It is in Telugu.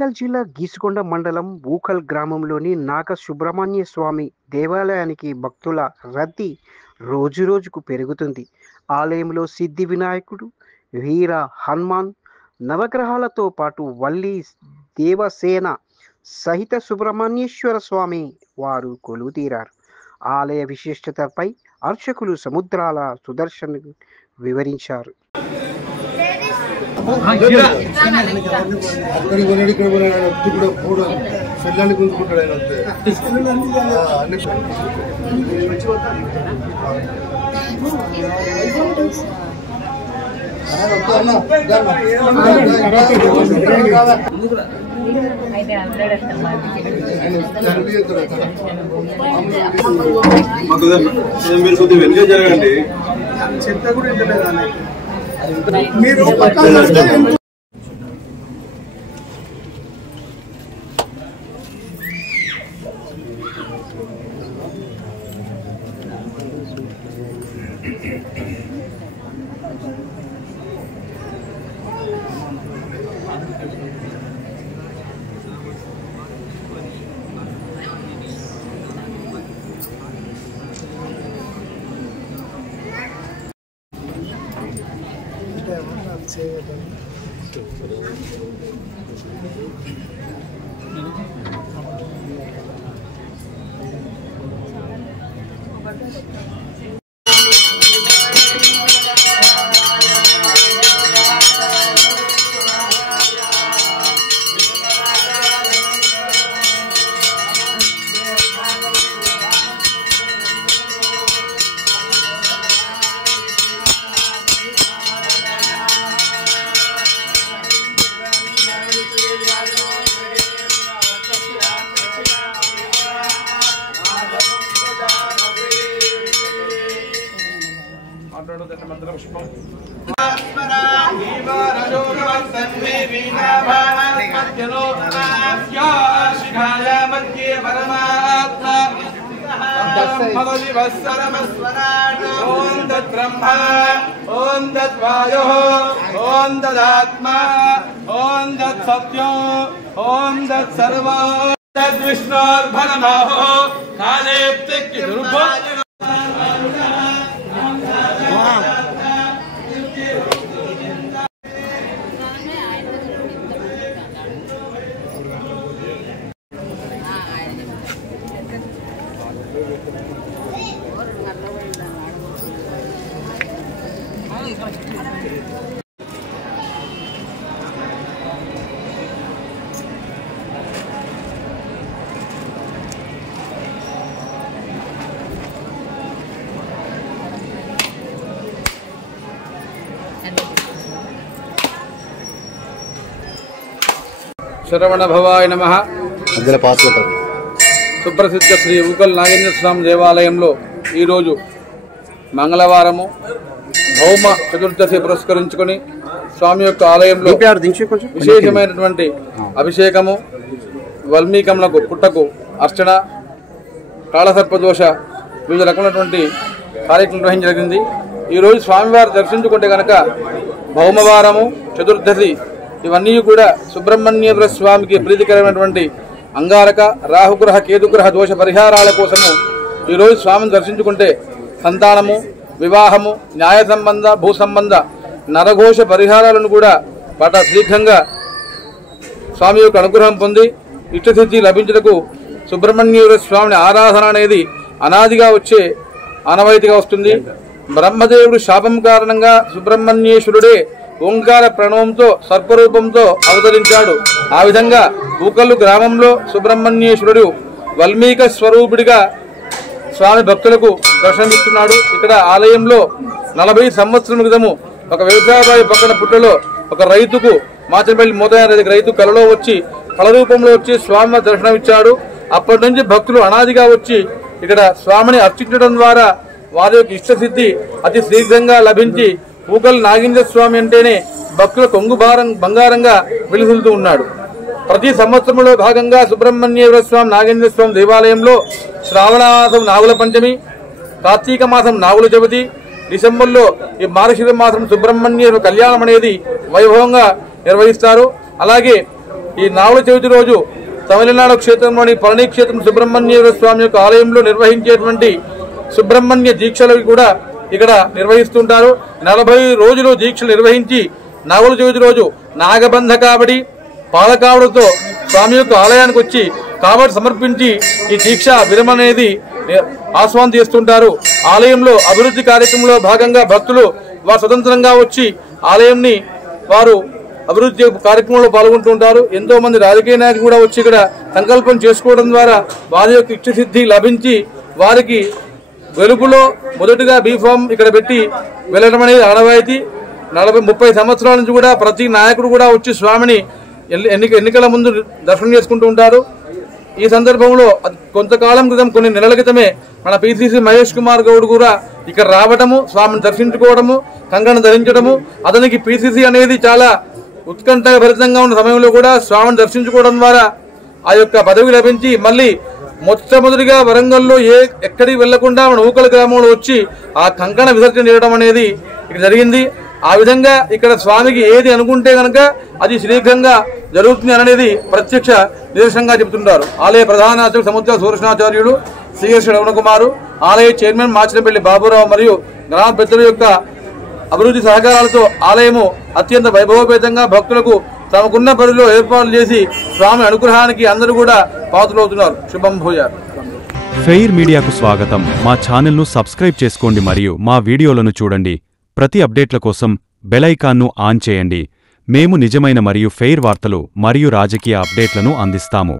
వరంగల్ జిల్లా గీసుకొండ మండలం ఊకల్ గ్రామంలోని నాగ సుబ్రహ్మణ్య స్వామి దేవాలయానికి భక్తుల రద్దీ రోజురోజుకు పెరుగుతుంది. ఆలయంలో సిద్ధి వినాయకుడు, వీర హనుమాన్, నవగ్రహాలతో పాటు వల్లి దేవసేన సహిత సుబ్రహ్మణ్యేశ్వర స్వామి వారు కొలువుతీరారు. ఆలయ విశిష్టతపై అర్చకులు సముద్రాల సుదర్శన్ వివరించారు. అక్కడికి కొన్నాడు, ఇక్కడ కొన్నాడు, ఆయన వచ్చి కూడా కూడా సెల్లాన్ని గుంజుకుంటాడు. ఆయన వస్తే మీరు కొద్దిగా వెనుక జరగండి. చెత్త కూడా ఇంటలేదు మీరు ओम तद्ब्रह्मा ओम तद्वायुः ओम तदात्मा ओम तत्सत्यम् ओम तत्सर्वं तद्विष्णोर्भनमः कालेप्तिक्यदुर्भो శరవణ భవాయ నమః. సుప్రసిద్ధ శ్రీ ఊకల్ నాగేంద్ర స్వామి దేవాలయంలో ఈరోజు మంగళవారము భౌమ చతుర్దశి పురస్కరించుకొని స్వామి యొక్క ఆలయంలో విశేషమైనటువంటి అభిషేకము, వల్మీకములకు పుట్టకు అర్చన, కాళసర్పదోష వివిధ రకమైనటువంటి కార్యక్రమం నిర్వహించగలిగింది. ఈరోజు స్వామివారు దర్శించుకుంటే కనుక భౌమవారము, చతుర్దశి ఇవన్నీ కూడా సుబ్రహ్మణ్యేశ్వర స్వామికి ప్రీతికరమైనటువంటి అంగారక, రాహుగ్రహ, కేతుగ్రహ దోష పరిహారాల కోసము ఈరోజు స్వామిని దర్శించుకుంటే సంతానము, వివాహము, న్యాయ సంబంధ, భూ సంబంధ నరఘోష పరిహారాలను కూడా పట శీఘ్రంగా స్వామి యొక్క అనుగ్రహం పొంది ఇష్టసిద్ధి లభించుటకు సుబ్రహ్మణ్యేశ్వర స్వామిని ఆరాధన అనేది అనాదిగా వచ్చే ఆనవాయితీగా వస్తుంది. బ్రహ్మదేవుడు శాపం కారణంగా సుబ్రహ్మణ్యేశ్వరుడే ఓంకార ప్రణవంతో సర్పరూపంతో అవతరించాడు. ఆ విధంగా ఊకల్లు గ్రామంలో సుబ్రహ్మణ్యేశ్వరుడు వల్మీక స్వరూపుడిగా స్వామి భక్తులకు దర్శనమిస్తున్నాడు. ఇక్కడ ఆలయంలో 40 సంవత్సరాల క్రితము ఒక వ్యవసాయదారు పక్కన పుట్టలో ఒక రైతుకు మాచంపల్లి మోదయ్య రైతు కలలో వచ్చి ఫల రూపంలో వచ్చి స్వామి దర్శనమిచ్చాడు. అప్పటి నుంచి భక్తులు అనాదిగా వచ్చి ఇక్కడ స్వామిని అర్చించడం ద్వారా వారి యొక్క ఇష్టసిద్ధి అతి శీఘ్రంగా లభించి ఊకల్ నాగేంద్ర స్వామి అంటేనే భక్తుల కొంగు బంగారంగా వెలుగుతూ ఉన్నాడు. ప్రతి సంవత్సరంలో భాగంగా సుబ్రహ్మణ్యేశ్వర స్వామి నాగేంద్ర స్వామి దేవాలయంలో శ్రావణ మాసం నాగుల పంచమి, కార్తీక మాసం నాగుల చవితి, డిసెంబర్లో ఈ మార్గశిర మాసం సుబ్రహ్మణ్యేశ్వర కళ్యాణం అనేది వైభవంగా నిర్వహిస్తారు. అలాగే ఈ నాగుల చవితి రోజు తమిళనాడు క్షేత్రంలోని పళని క్షేత్రం సుబ్రహ్మణ్యేశ్వర స్వామి యొక్క ఆలయంలో నిర్వహించేటువంటి సుబ్రహ్మణ్య దీక్షలు కూడా ఇక్కడ నిర్వహిస్తుంటారు. 40 రోజులు దీక్షలు నిర్వహించి నాగుల చవితి రోజు నాగబంధ కాబడి పాలకావుడితో స్వామి యొక్క ఆలయానికి వచ్చి కాబట్టి సమర్పించి ఈ దీక్ష విరమణ అనేది ఆస్వాదం చేస్తుంటారు. ఆలయంలో అభివృద్ధి కార్యక్రమంలో భాగంగా భక్తులు వారు స్వతంత్రంగా వచ్చి ఆలయాన్ని వారు అభివృద్ధి కార్యక్రమంలో పాల్గొంటుంటారు. ఎంతో మంది రాజకీయ నాయకులు కూడా వచ్చి ఇక్కడ సంకల్పం చేసుకోవడం ద్వారా వారి యొక్క ఇష్టసిద్ధి లభించి వారికి వెలుగులో మొదటగా బీఫామ్ ఇక్కడ పెట్టి వెళ్ళడం అనేది ఆనవాయితీ. 40-30 సంవత్సరాల నుంచి కూడా ప్రతి నాయకుడు కూడా వచ్చి స్వామిని ఎన్నికల ముందు దర్శనం చేసుకుంటూ ఉంటారు. ఈ సందర్భంలో కొంతకాలం క్రితం కొన్ని నెలల క్రితమే మన పిసిసి మహేష్ కుమార్ గౌడ్ కూడా ఇక్కడ రావడము, స్వామిని దర్శించుకోవడము, కంకణం ధరించడము, అతనికి పిసిసి అనేది చాలా ఉత్కంఠభరితంగా ఉన్న సమయంలో కూడా స్వామిని దర్శించుకోవడం ద్వారా ఆ యొక్క పదవి లభించి మళ్ళీ మొట్టమొదటిగా వరంగల్లో ఎక్కడికి వెళ్లకుండా మన ఊకల గ్రామంలో వచ్చి ఆ కంకణ విసర్జన చేయడం అనేది ఇక్కడ జరిగింది. ఆ విధంగా ఇక్కడ స్వామికి ఏది అనుకుంటే కనుక అది శీఘ్రంగా జరుగుతుంది అనేది ప్రత్యక్ష నిదర్శనంగా చెబుతుంటారు. ఆలయ ప్రధాన అర్చకులు సముద్ర సూర్యనాచార్యుడు శ్రీహర్ష రమణకుమారు, ఆలయ చైర్మన్ మాచినపల్లి బాబురావు మరియు గ్రామ పెద్దల యొక్క అభివృద్ధి సహకారాలతో ఆలయము అత్యంత వైభవపేతంగా భక్తులకు తమకున్న పరిధిలో ఏర్పాట్లు చేసి స్వామి అనుగ్రహానికి అందరూ కూడా పాత్రలవుతున్నారు. శుభం భూయాత్. ఫెయిర్ మీడియాకు స్వాగతం. మా ఛానల్ను సబ్స్క్రైబ్ చేసుకోండి మరియు మా వీడియోలను చూడండి. ప్రతి అప్డేట్ల కోసం బెల్ ఐకాన్ను ఆన్ చేయండి. మేము నిజమైన మరియు ఫెయిర్ వార్తలు మరియు రాజకీయ అప్డేట్లను అందిస్తాము.